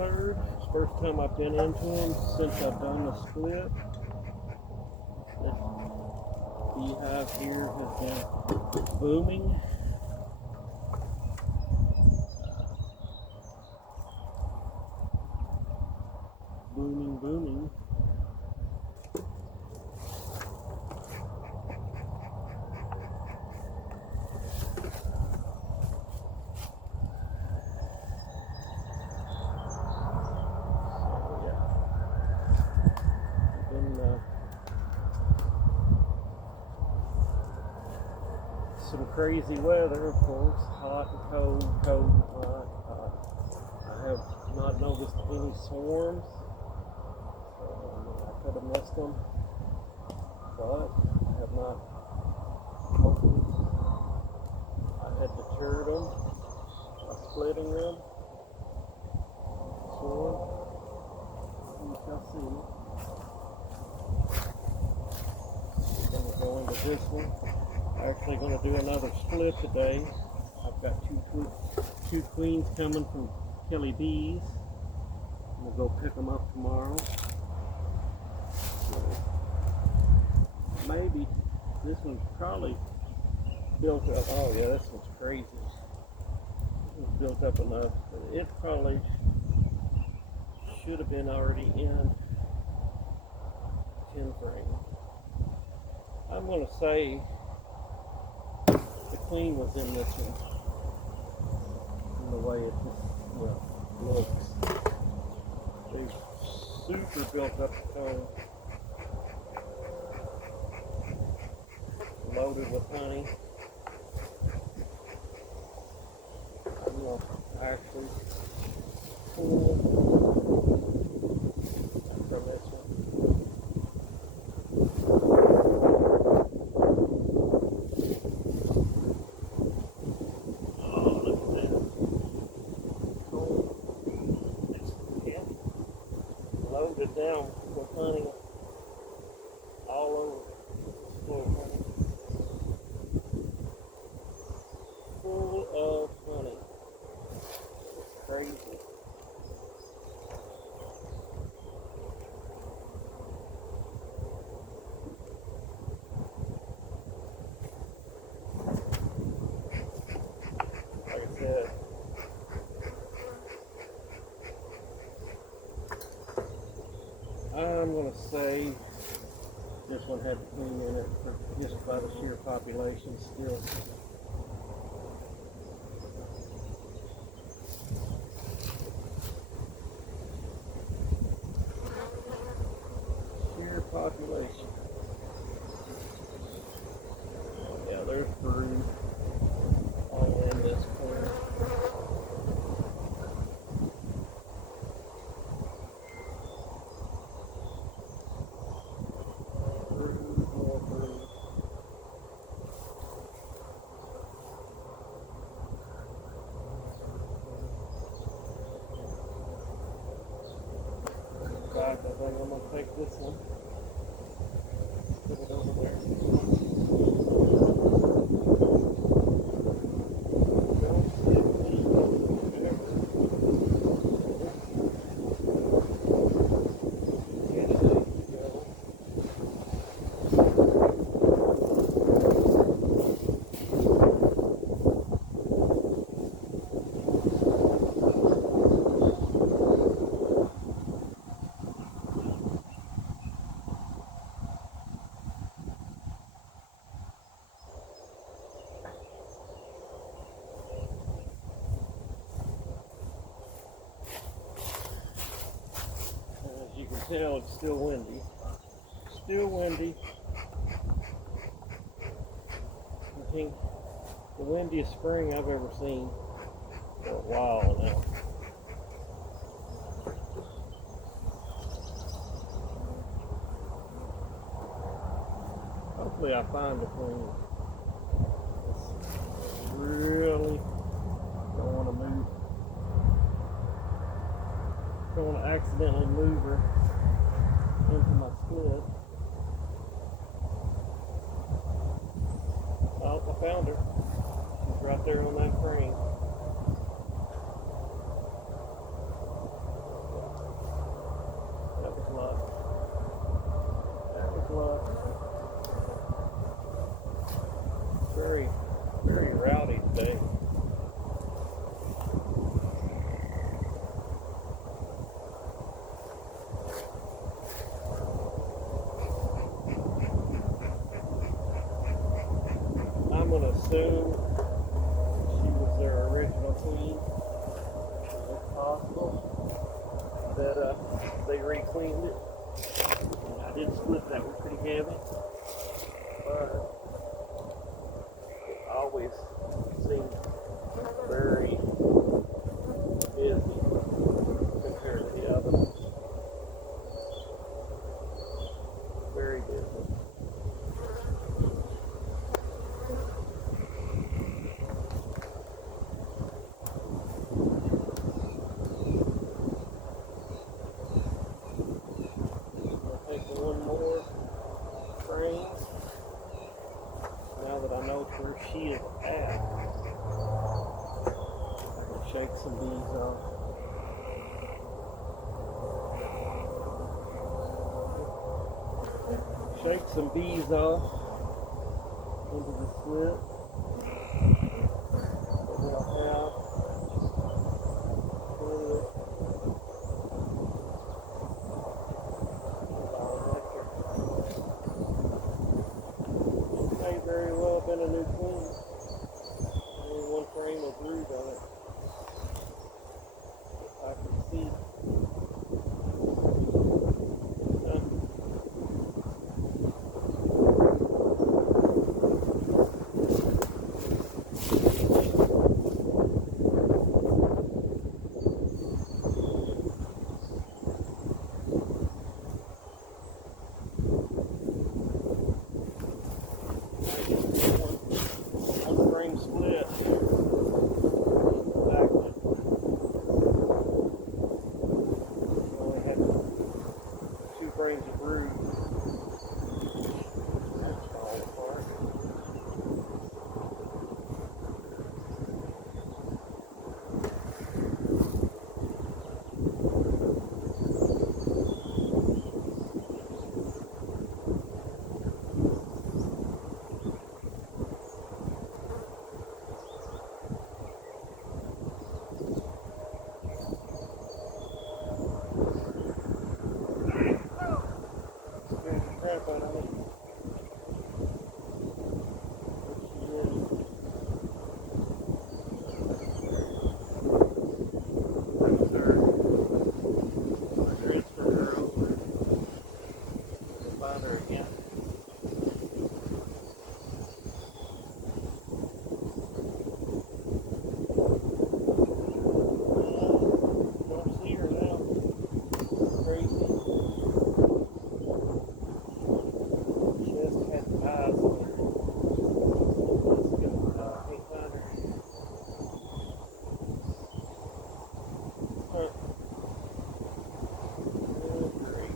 3rd. It's the first time I've been into them since I've done the split. This beehive here has been booming. Booming. Some crazy weather, of course, hot and cold, cold and hot. I have not noticed any swarms. I could have missed them, but I have not opened. I had deterred them by splitting them. So, you shall see. We're going to go into this one. Actually going to do another split today. I've got two queens coming from Kelly Bees. I'm going to go pick them up tomorrow. So maybe this one's probably built up. Oh yeah, this one's crazy. This one's built up enough. It probably should have been already in 10 frame. I'm going to say the queen was in this one, in the way it just, looks. They've super built up the comb, loaded with honey. I'm going to actually pull from this one. Loaded down with honey all over. It's full of honey. Full of honey. It's crazy. Like I said, I'm going to say this one had the queen in it for just by the sheer population still. Sheer population. Yeah, there's brood all in this corner. I think I'm going to take this one, put it over there. As you can tell, it's still windy. Still windy. I think the windiest spring I've ever seen for a while now. Hopefully I find the queen. It's really don't want to move. Don't want to accidentally move her into my split. Oh, I found her. She's right there on that frame. assume she was their original queen. It's possible that they re-cleaned it. And I did split that one pretty heavy, but it always seemed very busy compared to the other ones. Very busy. I'll take one more frame. Now that I know where she is at, I can shake some bees off. Shake some bees off into the slit. And we'll have may very well have been a new queen. Only one frame of brood on it. I can see. One frame split. Exactly. Only had 2 frames of brood. That's falling apart. Crap out of it. Transfer her over. Find her again. Don't see her now. Crazy. Just had eyes on her. Let's go. Can't find her. Huh. Oh, great.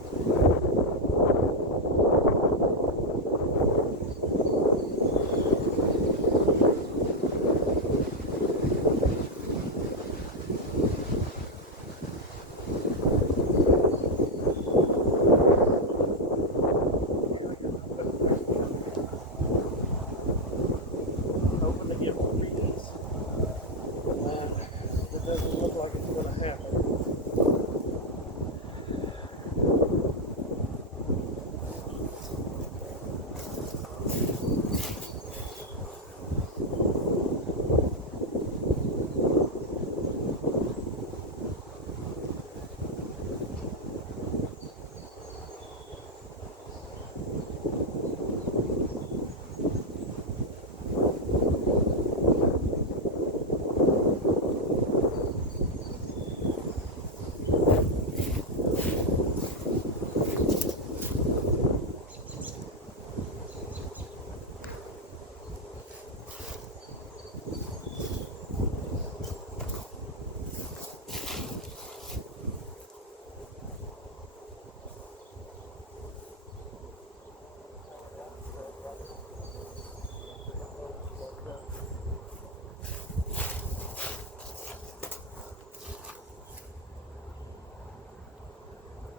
Hoping to get one of these. It doesn't look like it's going to happen.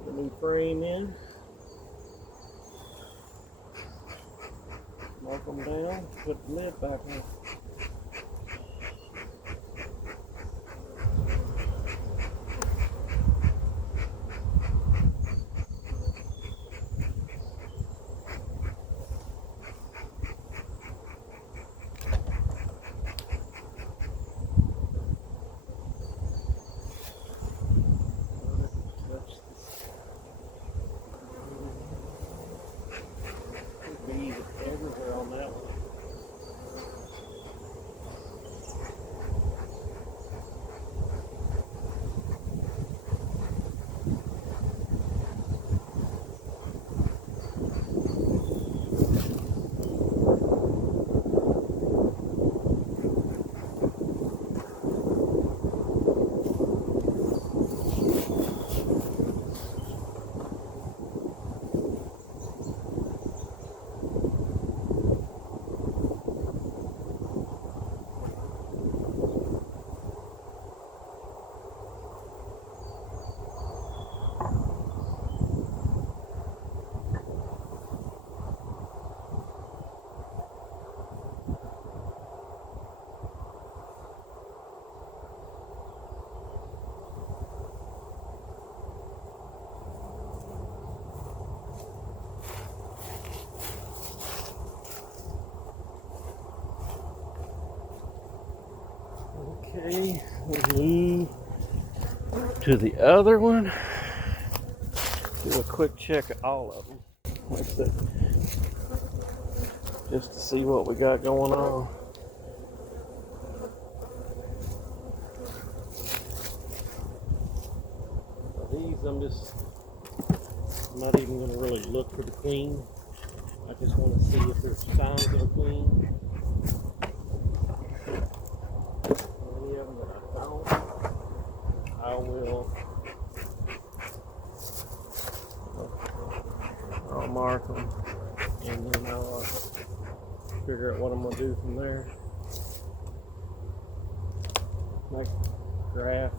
The new frame in. Mark them down. Put the lid back on. Okay, we'll move to the other one. Do a quick check of all of them. Like that, just to see what we got going on. These I'm not even going to really look for the queen. I just want to see if there's signs of a queen. Any of them that I don't, I will I'll mark them, and then I'll figure out what I'm going to do from there. Make a graph.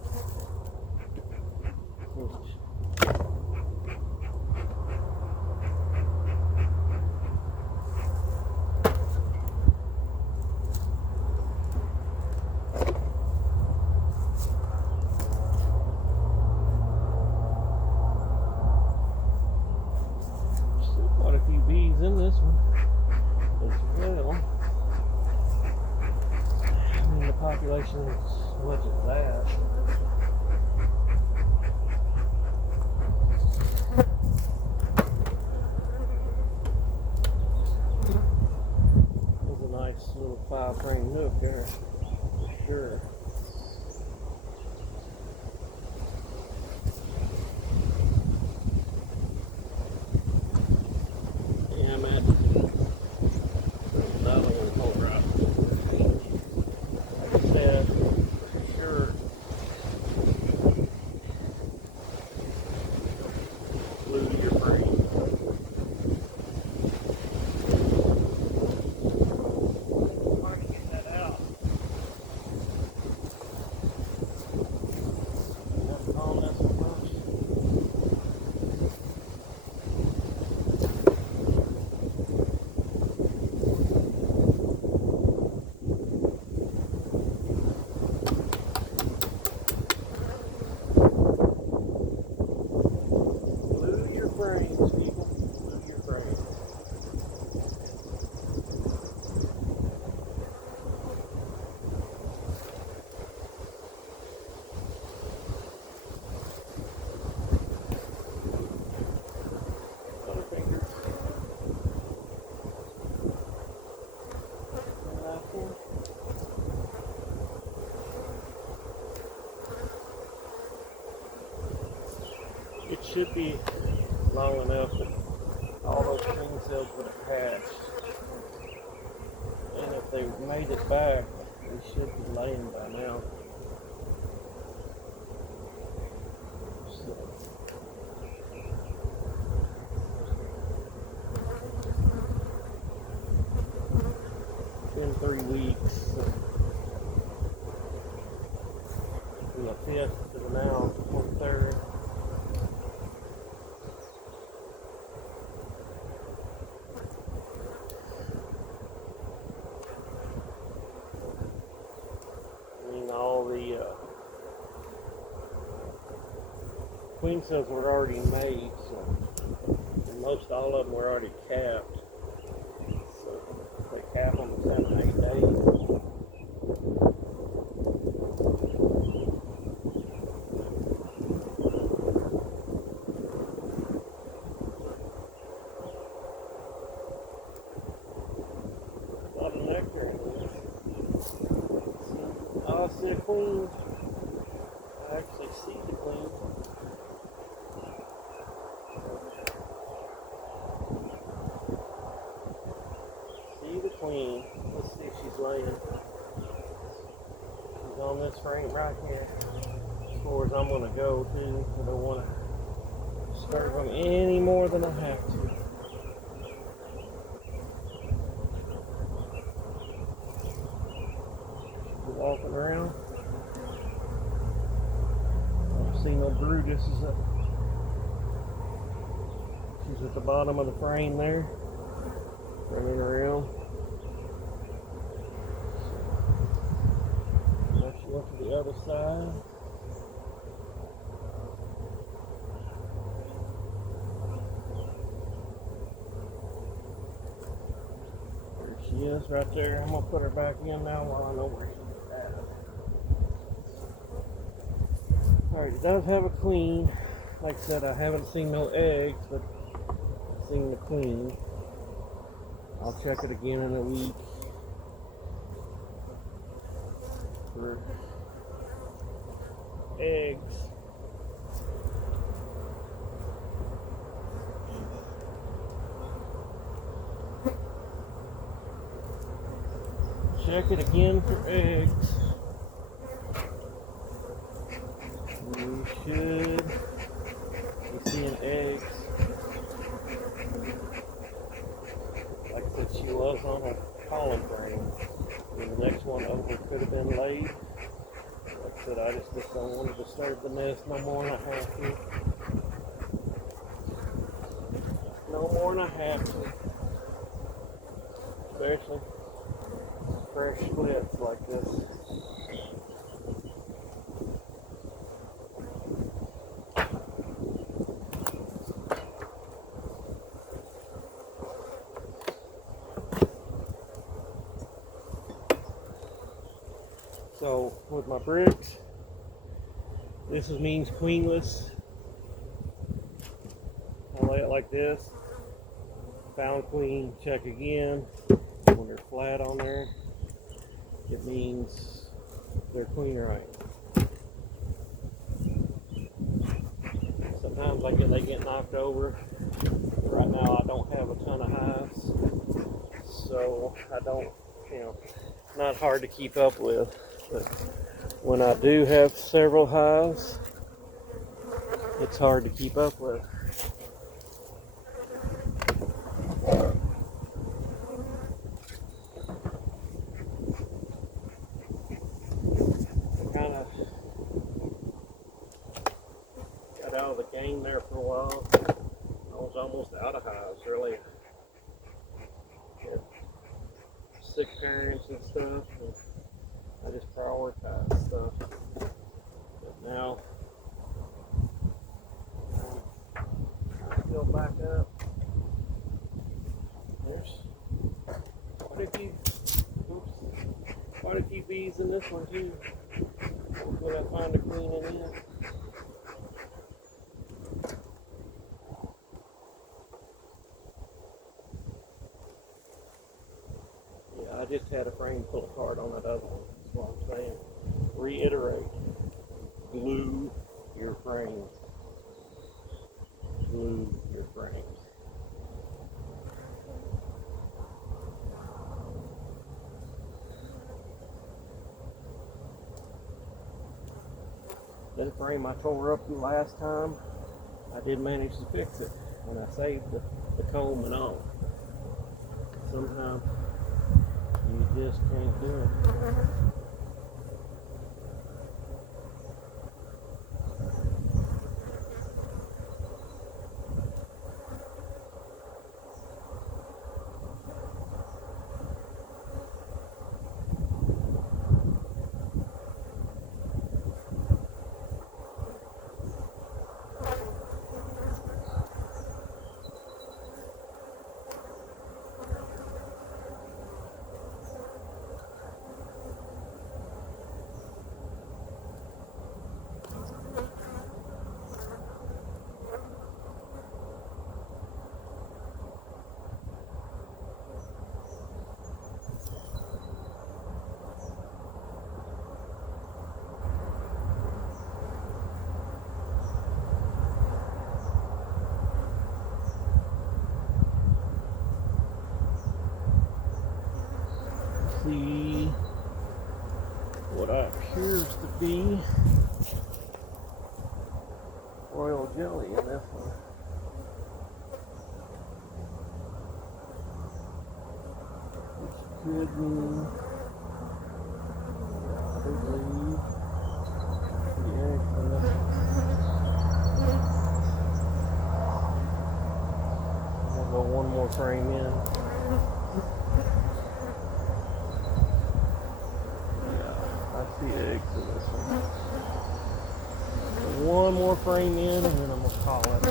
Quite a few bees in this one as well. I mean, the population is much as that. There's a nice little 5-frame nook there, for sure. Yeah, I'm at another one over out. Like I said, for sure. Glue to your frame. Trying to get that out. That's on this one. Frames, people. Glue your frames. Butterfingers. It should be long enough that all those queen cells would have hatched. And if they made it back, they should be laying by now. So, in 3 weeks. From the 5th to the now 23rd. All the queen cells were already made, so most all of them were already capped. So they cap them in 7 to 8 days. A lot of nectar in this. I see a queen. I actually see the queen. See the queen. Let's see if she's laying. She's on this frame right here. As far as I'm going to go to. I don't want to disturb them any more than I have to. Walking around. I don't see no brood. She's at the bottom of the frame there. Running around. Now she went to the other side. There she is right there. I'm going to put her back in now while I know where she's at. Alright, it does have a queen. Like I said, I haven't seen no eggs, but I've seen the queen. I'll check it again in a week for eggs. Check it again for eggs. We should be seeing eggs. Like I said, she was on a pollen frame. And the next one over could have been laid. Like I said, I just don't want to disturb the nest no more than I have to. No more than I have to. Especially fresh splits like this. So with my bricks, this means queenless. I'll lay it like this. Found queen, check again. When they're flat on there, it means they're queen right. Sometimes they get knocked over. Right now I don't have a ton of hives, so I don't, not hard to keep up with. But when I do have several hives, it's hard to keep up with. Kind of got out of the game there for a while. I was almost out of hives, really. Had sick parents and stuff, and I just prioritized stuff. But now, I feel back up. There's quite a few bees in this one too. Hopefully I find a queen in here. Yeah, I just had a frame pull apart on that other one. That's what I'm saying. Reiterate. Glue your frames. Glue your frames. That frame I tore up the last time, I did manage to fix it when I saved the comb and all. Somehow you just can't do it. See what appears to be royal jelly in this one. Which could mean, I believe, the eggs in this one. I'm gonna go one more frame in. See eggs in this one. So one more frame in and then I'm going to call it.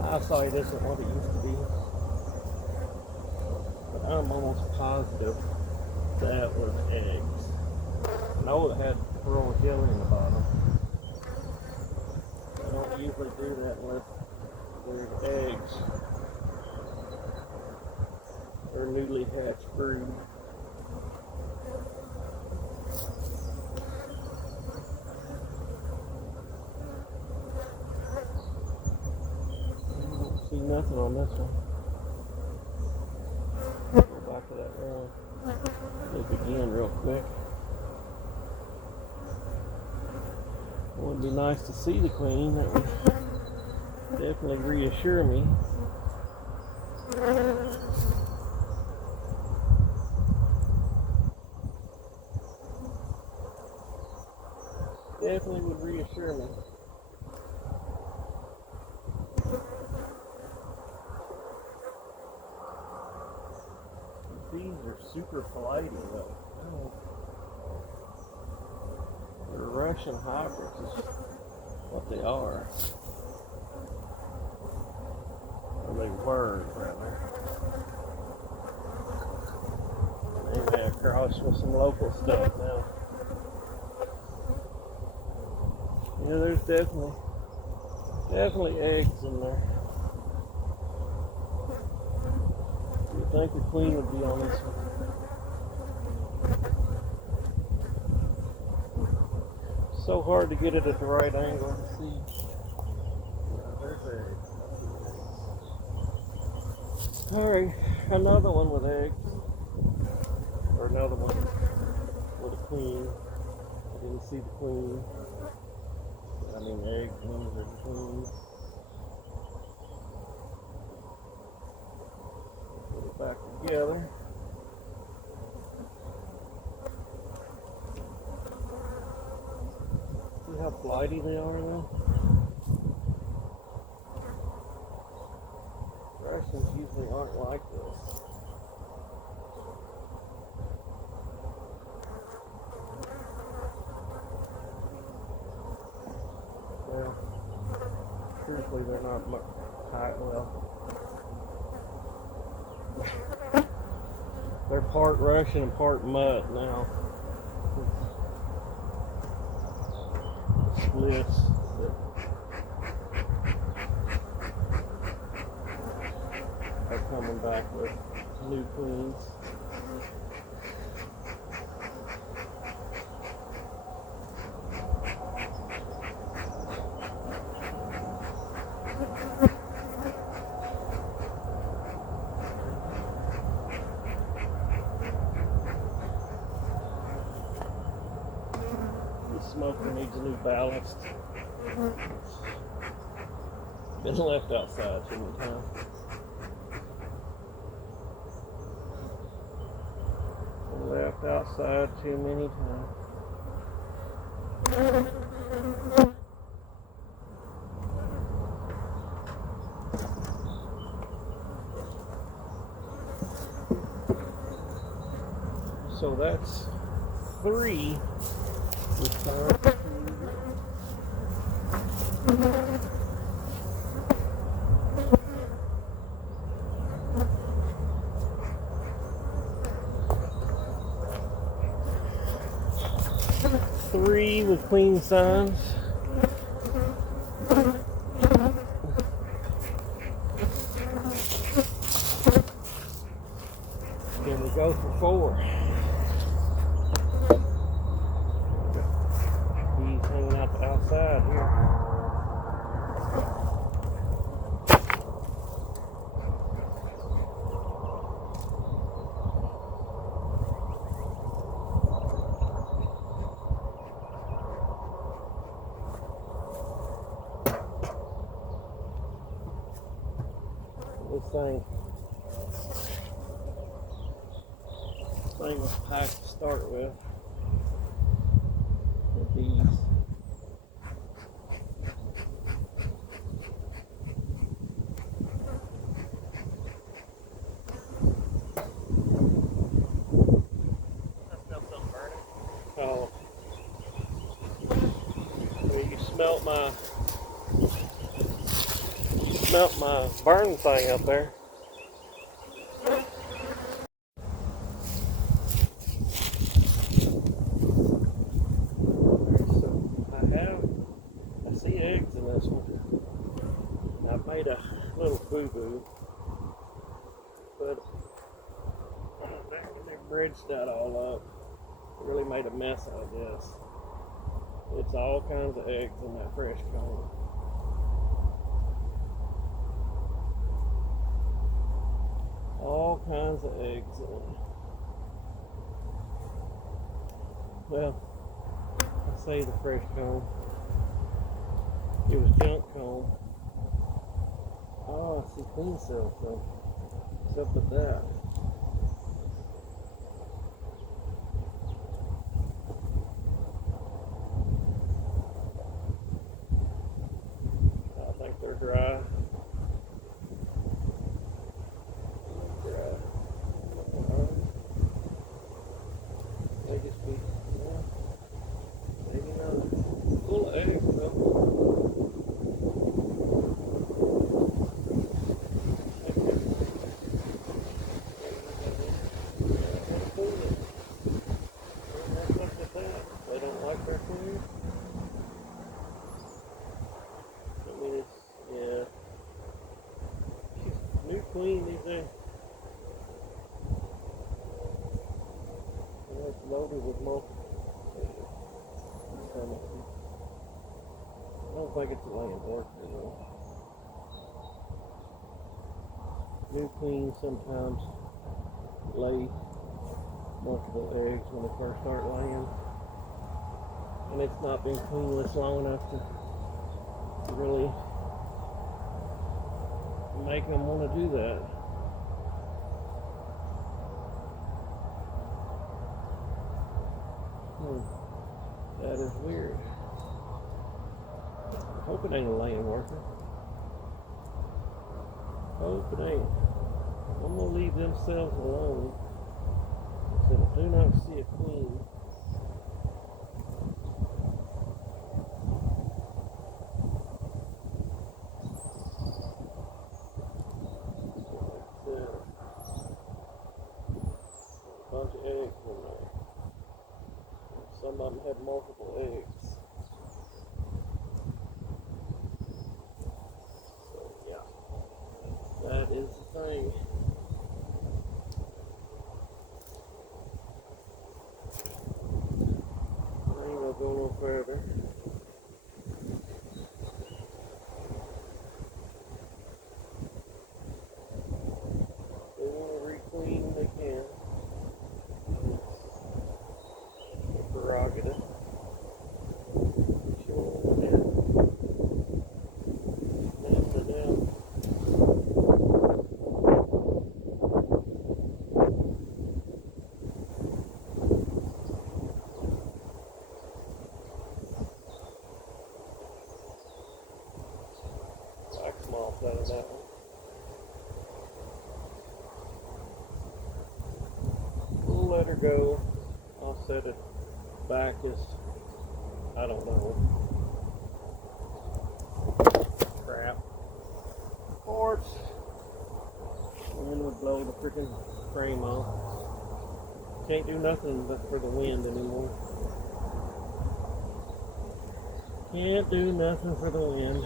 I'm sorry, this isn't what it used to be. But I'm almost positive that was eggs. I know it had pearl jelly in the bottom. I don't usually do that unless there's eggs or newly hatched brood. I don't see nothing on this one. Go back to that one. Look again real quick. It would be nice to see the queen. That would definitely reassure me. Definitely would reassure me. These are super flighty though. They're Russian hybrids is what they are. Or they were, rather. Maybe I crossed with some local stuff now. Yeah, there's definitely eggs in there. You'd think the queen would be on this one. So hard to get it at the right angle to see. Yeah, there's eggs. Alright, another one with eggs. Or another one with a queen. I didn't see the queen. I mean eggs, ones are queens. Put it back together. See how flighty they are though? Russians usually aren't like this. Well, truthfully they're not much high, well. They're part Russian and part mutt now. Splits. They're coming back with new queens. Smoker needs a new ballast. Been left outside too many times. Been left outside too many times. So that's 3. Three with queen signs. Then we go for 4. He's hanging out the outside here. This thing was packed to start with these. Oh, well, you smelt my burn thing up there. one. I've made a little boo-boo, but back when they bridged that all up, it really made a mess out of this. It's all kinds of eggs in that fresh cone. All kinds of eggs in it. Well, I say the fresh cone. It was junk cone. Oh, I see queen cells though. What's up with that? I think they're dry. They just be, maybe not. Full of eggs though. They don't like their queen. I mean, it's, yeah. She's new queen these days. And it's loaded with multiple. I don't think it's a laying worker though. New queens sometimes lay multiple eggs when they first start laying. And it's not been queenless long enough to really make them want to do that. That is weird. I hope it ain't a laying worker. Hope it ain't. I'm gonna leave themselves alone. So I do not see a queen. A bunch of eggs in there. Some of them had multiple eggs. So yeah, that is the thing. I ain't gonna go no further. They want to requeen, they can. It's a prerogative. Small set of that one. We'll let her go. I'll set it back as, I don't know. Crap. Of course. Wind would blow the freaking frame off. Can't do nothing but for the wind anymore. Can't do nothing for the wind.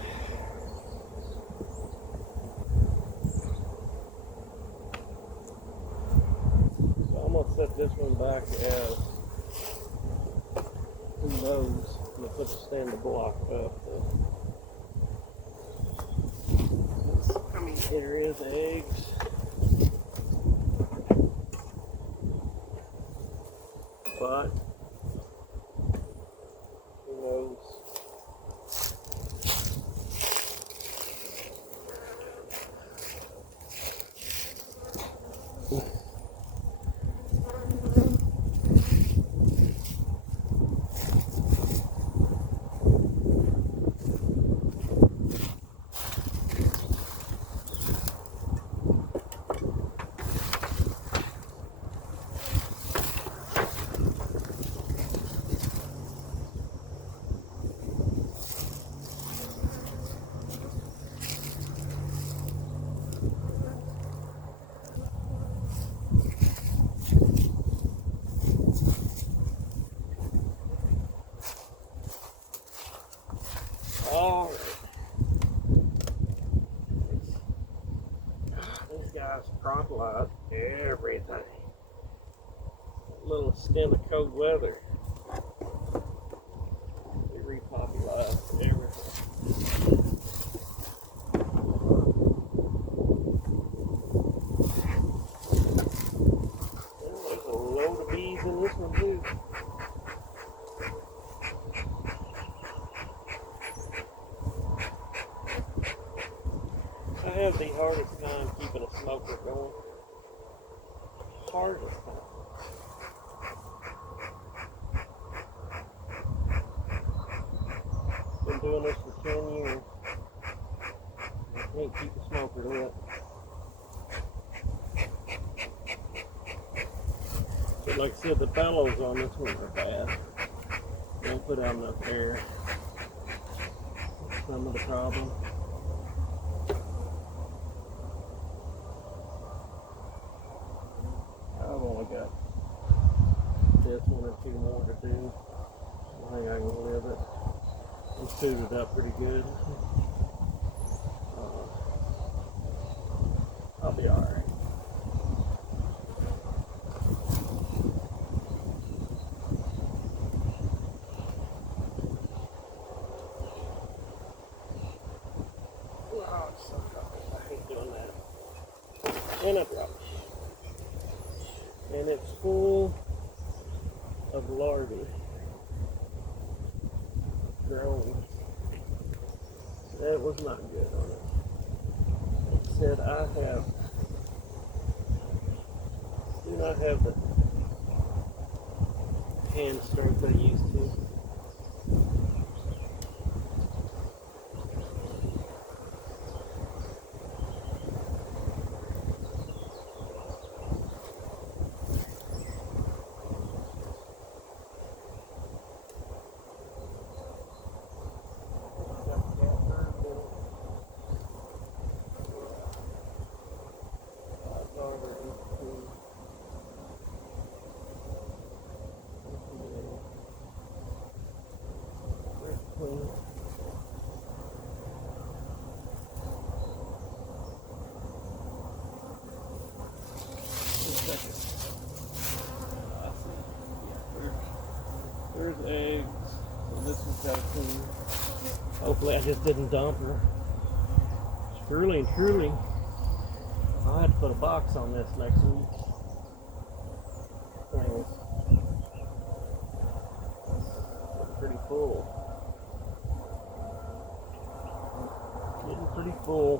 Set this one back as, who knows, I'm going to put the stand the block up. I mean, there is eggs. But, who knows. crocodile everything. Little stint of cold weather. They repopulate everything. Well, there's a load of bees in this one too. I have the hardest time keeping a smoker going. Hardest time. Been doing this for 10 years. I can't keep a smoker lit. But like I said, the bellows on this one are bad. Don't put out enough air. That's some of the problem. I've only got this one or two more to do. I think I can live it. It's suited up pretty good. I'll be alright. Oh, it's so cold. I hate doing that. And a brush. And it's full of larvae. Drones. That was not good on it. It said do not have the hand strength I used to. There's eggs. And this one's got a clean. Hopefully I just didn't dump her. Truly and truly, I'll have to put a box on this next week. Thing is pretty full. Getting pretty full.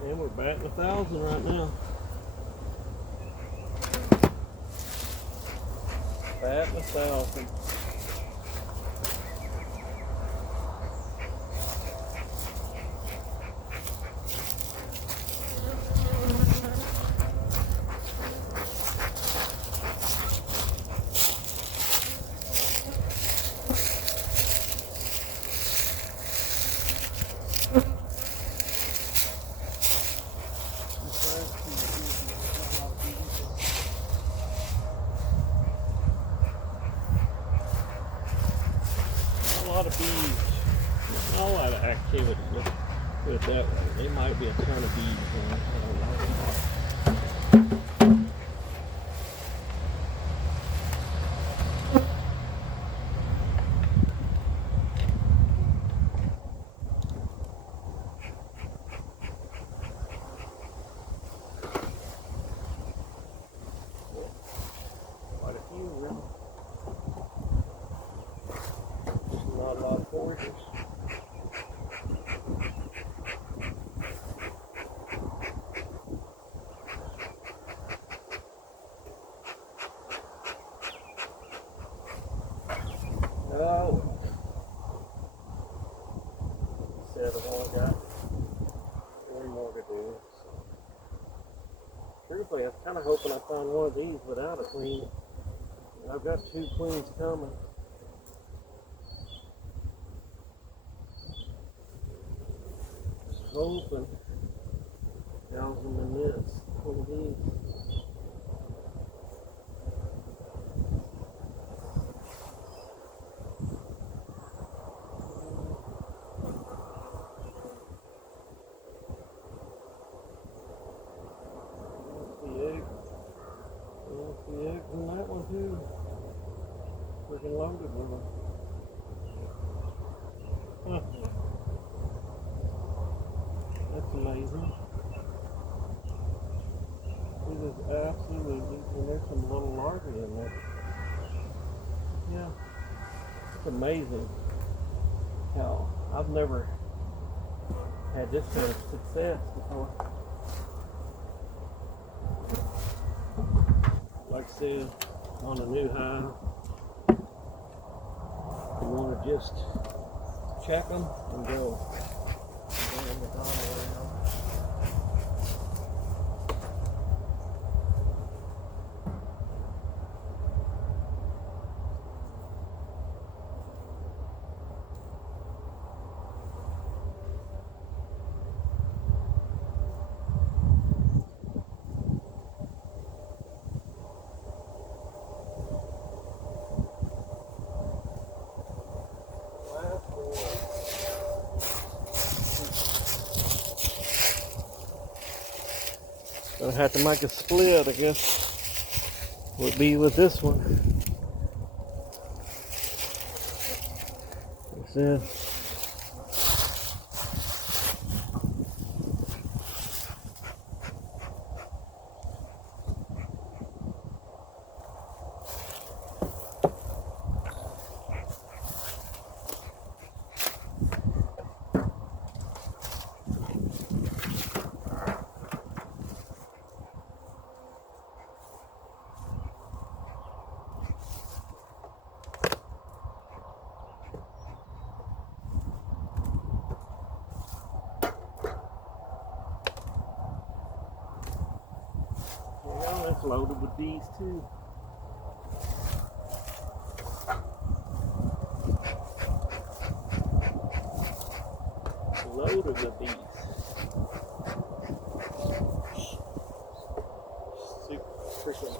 And we're batting 1,000 right now. Batting 1,000. A lot of bees, not a lot of activity, let's put it that way. There might be a ton of bees in it, I don't know. Quite a few, really. Not a lot of foragers. Oh, said I've only got 4 more to do. So. Truthfully, I was kind of hoping I found one of these without a queen. I've got 2 queens coming. open. Y'all's in the nuts. Look at these. The eggs in that one too. Freaking loaded with them. Huh. That's amazing. It is absolutely, and there's some a little larger than that. Yeah, it's amazing how I've never had this kind of success before. Like I said, on a new hive, you want to just check them and go. Bring the dog around. Gonna have to make a split, I guess. Would be with this one. Like I said. Yeah, it's loaded with bees too. Loaded with bees. Super freaking.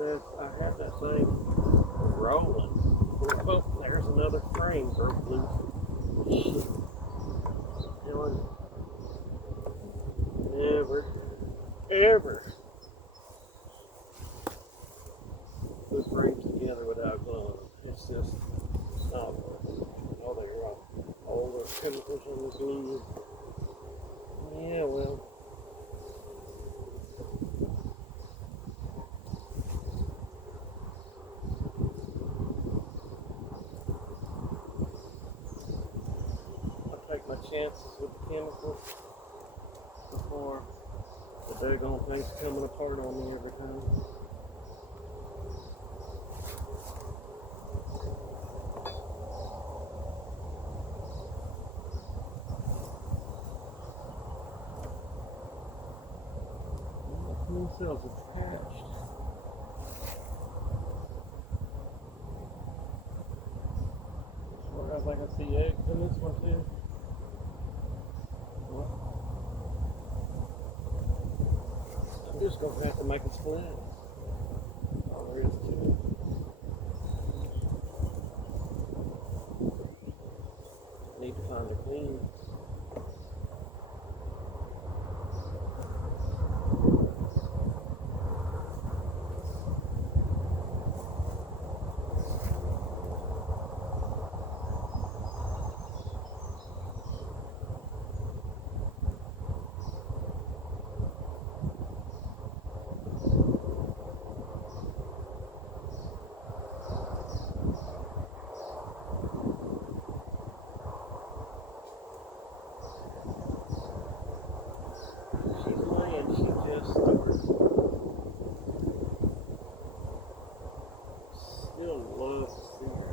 I had that thing rolling. Oh, there's another frame broke loose. Never, ever put frames together without glue. It's just not working. Oh, they're all the chemicals on the glue. Yeah, well. My chances with the chemicals before the daggone thing's coming apart on me every time. The queen cells attached. I think I see eggs in this one too. I'm just going to have to make a split. All there is to it. I need to find a queen. She just still loves to see her.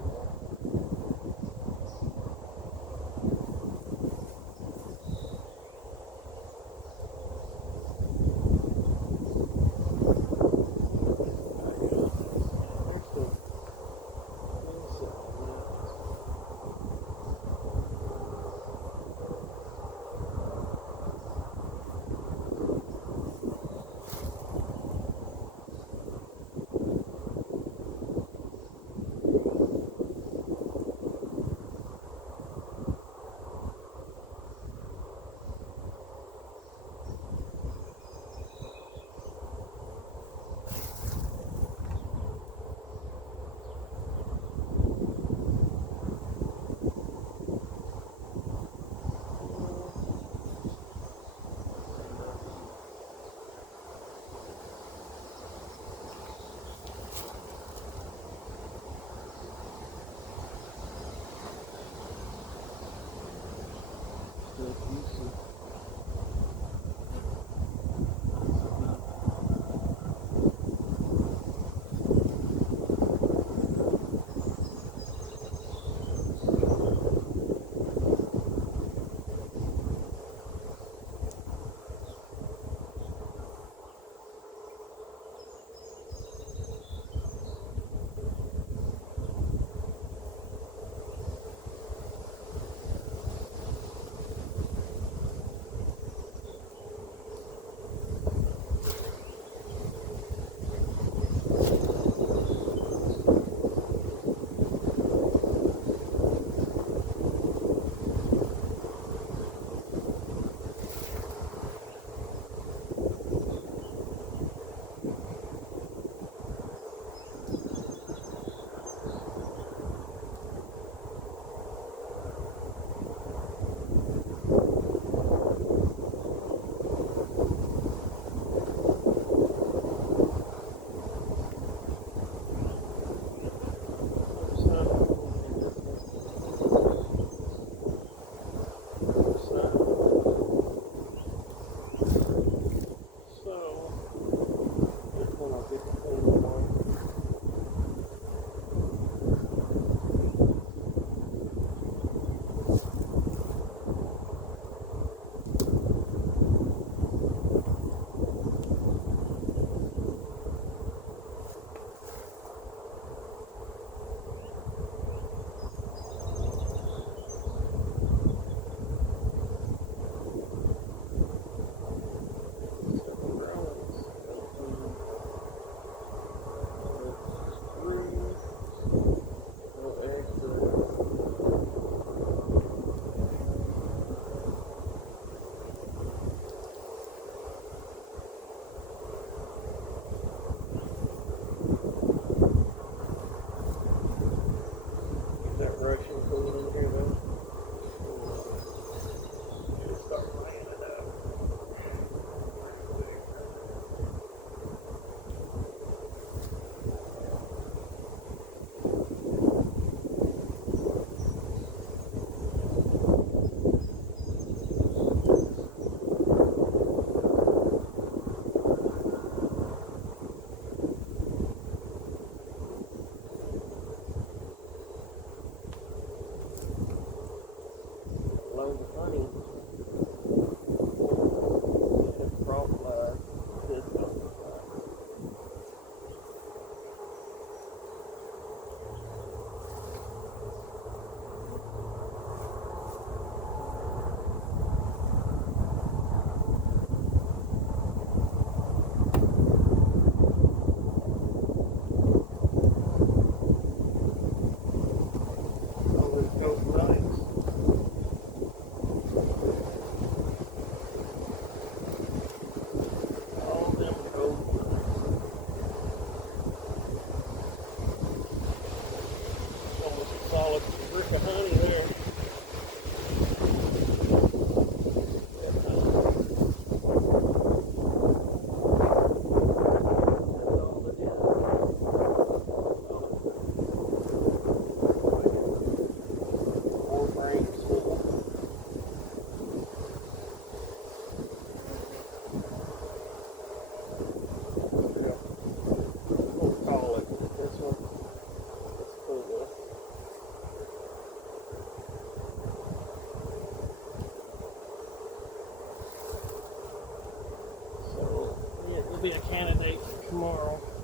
be a candidate for tomorrow.